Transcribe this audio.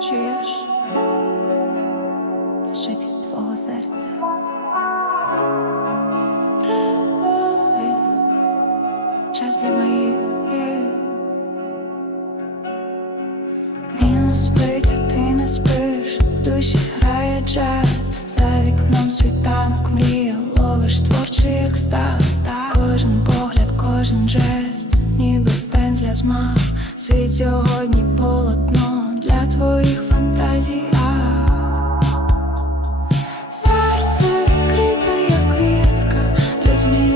Чуєш? Це твого серця. Триває Час для моїх Він не спить, а ти не спиш, душі грає джаз, за вікном світанок мрія, ловиш творчий екстаз Кожен погляд, кожен жест, ніби пензля змах світ сьогодні полотно для твоїх фантазій. Серце відкрите, як квітка для змій.